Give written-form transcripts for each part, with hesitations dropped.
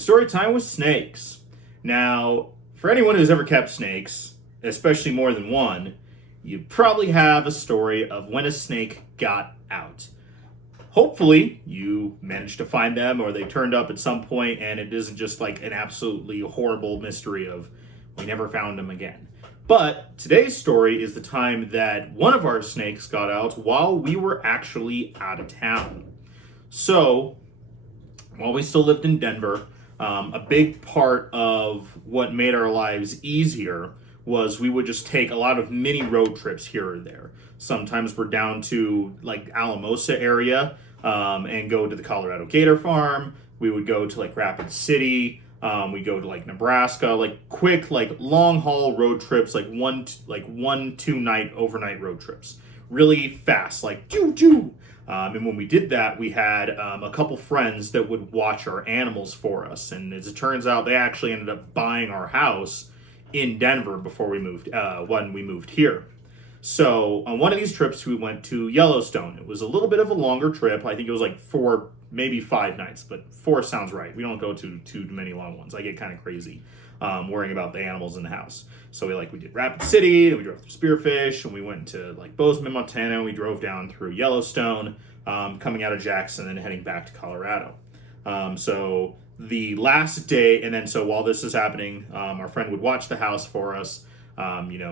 Story time with snakes. Now, for anyone who's ever kept snakes, especially more than one, you probably have a story of when a snake got out. Hopefully, you managed to find them or they turned up at some point and it isn't just like an absolutely horrible mystery of we never found them again. But today's story is the time that one of our snakes got out while we were actually out of town. So, while we still lived in Denver, a big part of what made our lives easier was we would just take a lot of mini road trips here or there. Sometimes we're down to like Alamosa area and go to the Colorado Gator Farm. We would go to like Rapid City. We go to like Nebraska, like quick, like long haul road trips, like 1-2 night overnight road trips, really fast, like choo choo. And when we did that, we had a couple friends that would watch our animals for us. And as it turns out, they actually ended up buying our house in Denver before we moved, when we moved here. So on one of these trips, we went to Yellowstone. It was a little bit of a longer trip. I think it was like 4, maybe 5 nights, but 4 sounds right. We don't go to too many long ones. I get kind of crazy worrying about the animals in the house. So we did Rapid City, then we drove through Spearfish, and we went to like Bozeman, Montana. We drove down through Yellowstone, coming out of Jackson and heading back to Colorado. So the last day, and then so while this is happening, our friend would watch the house for us,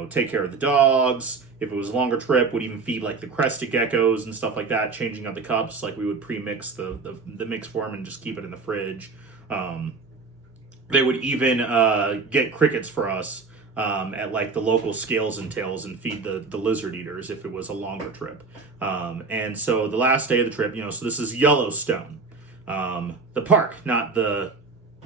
take care of the dogs. If it was a longer trip, would even feed like the crested geckos and stuff like that, changing out the cups. Like we would pre-mix the mix for them and just keep it in the fridge. They would even get crickets for us at like the local Scales and Tails and feed the lizard eaters if it was a longer trip. And so the last day of the trip, so this is Yellowstone, the park, not the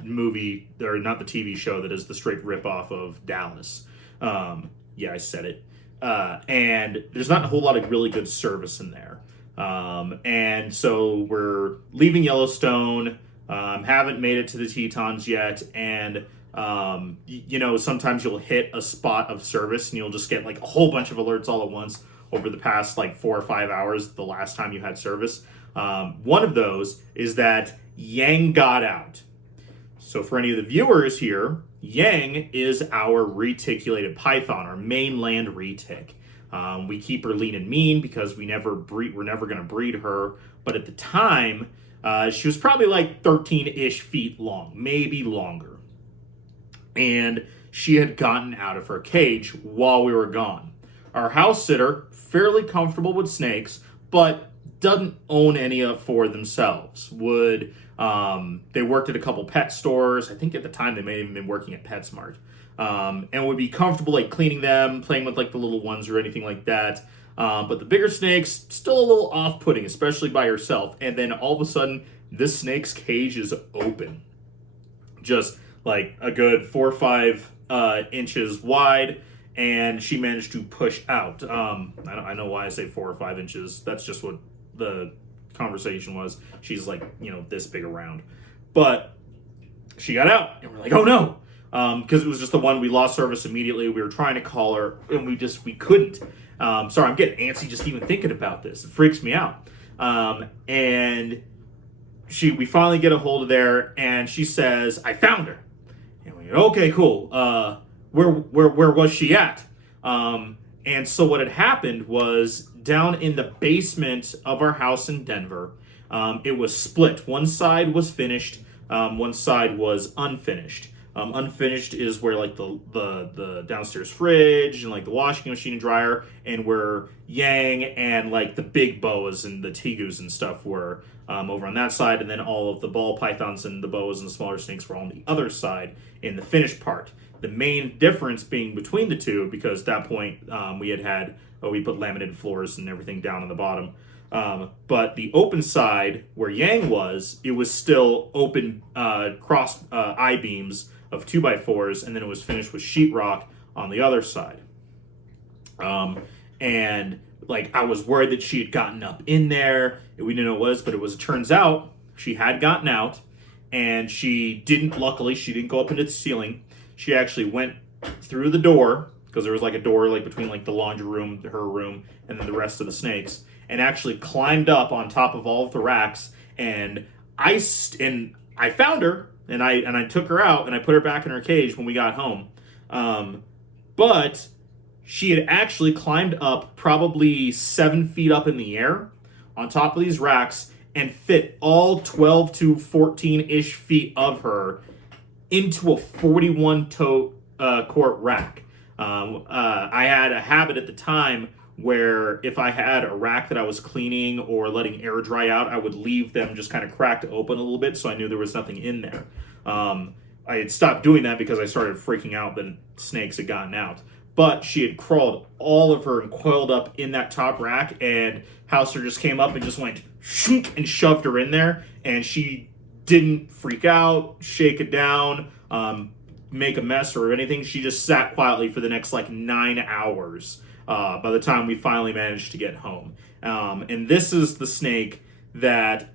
movie or not the TV show that is the straight ripoff of Dallas. Yeah, I said it. And there's not a whole lot of really good service in there. And so we're leaving Yellowstone, haven't made it to the Tetons yet, and sometimes you'll hit a spot of service and you'll just get like a whole bunch of alerts all at once over the past like 4 or 5 hours the last time you had service. One of those is that Yang got out. So for any of the viewers here, Yang is our reticulated python, our mainland retic. We keep her lean and mean because we're never going to breed her. But at the time, she was probably like 13-ish feet long, maybe longer. And she had gotten out of her cage while we were gone. Our house sitter, fairly comfortable with snakes, but doesn't own any for themselves. They worked at a couple pet stores. I think at the time they may have even been working at PetSmart. And would be comfortable like cleaning them, playing with like the little ones or anything like that. But the bigger snakes, still a little off-putting, especially by herself. And then all of a sudden, this snake's cage is open. Just like a good 4 or 5 inches wide. And she managed to push out. I know why I say 4 or 5 inches. That's just what the conversation was. She's like, this big around. But she got out. And we're like, oh no. Because it was just the one we lost service immediately. We were trying to call her. And we couldn't. Sorry, I'm getting antsy just even thinking about this. It freaks me out. And we finally get a hold of there. And she says, I found her. And we go, okay, cool. Where was she at? And so what had happened was down in the basement of our house in Denver, it was split. One side was finished, one side was unfinished. Unfinished is where like the downstairs fridge and like the washing machine and dryer, and where Yang and like the big boas and the tegus and stuff were over on that side, and then all of the ball pythons and the boas and the smaller snakes were on the other side in the finished part. The main difference being between the two, because at that point we put laminated floors and everything down on the bottom. But the open side where Yang was, it was still open cross I-beams of 2x4s, and then it was finished with sheetrock on the other side. And like I was worried that she had gotten up in there. We didn't know what it was, but it turns out she had gotten out, and luckily she didn't go up into the ceiling. She actually went through the door, because there was like a door like between like the laundry room, her room, and then the rest of the snakes, and actually climbed up on top of all of the racks. And I found her, and I took her out and I put her back in her cage when we got home. But she had actually climbed up probably 7 feet up in the air on top of these racks and fit all 12 to 14-ish feet of her into a 41 quart rack. I had a habit at the time where if I had a rack that I was cleaning or letting air dry out, I would leave them just kind of cracked open a little bit so I knew there was nothing in there. I had stopped doing that because I started freaking out that snakes had gotten out. But she had crawled all of her and coiled up in that top rack, and Hauser just came up and just went shunk and shoved her in there, and she didn't freak out, shake it down, make a mess or anything. She just sat quietly for the next like 9 hours by the time we finally managed to get home. And this is the snake that,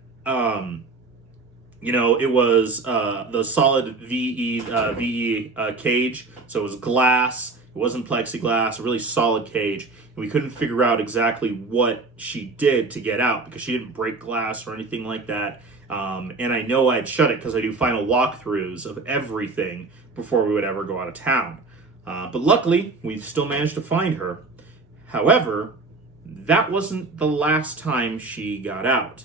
it was the solid VE cage, so it was glass. It wasn't plexiglass, a really solid cage. And we couldn't figure out exactly what she did to get out because she didn't break glass or anything like that. And I know I'd shut it because I do final walkthroughs of everything before we would ever go out of town. But luckily, we still managed to find her. However, that wasn't the last time she got out.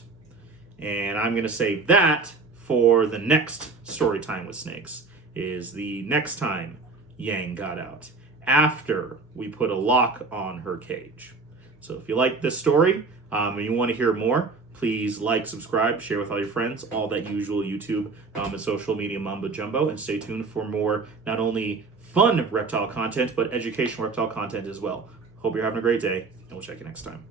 And I'm going to save that for the next story time with snakes, is the next time Yang got out, after we put a lock on her cage. So if you like this story and you want to hear more, please like, subscribe, share with all your friends, all that usual YouTube and social media mumbo jumbo, and stay tuned for more not only fun reptile content, but educational reptile content as well. Hope you're having a great day, and we'll check you next time.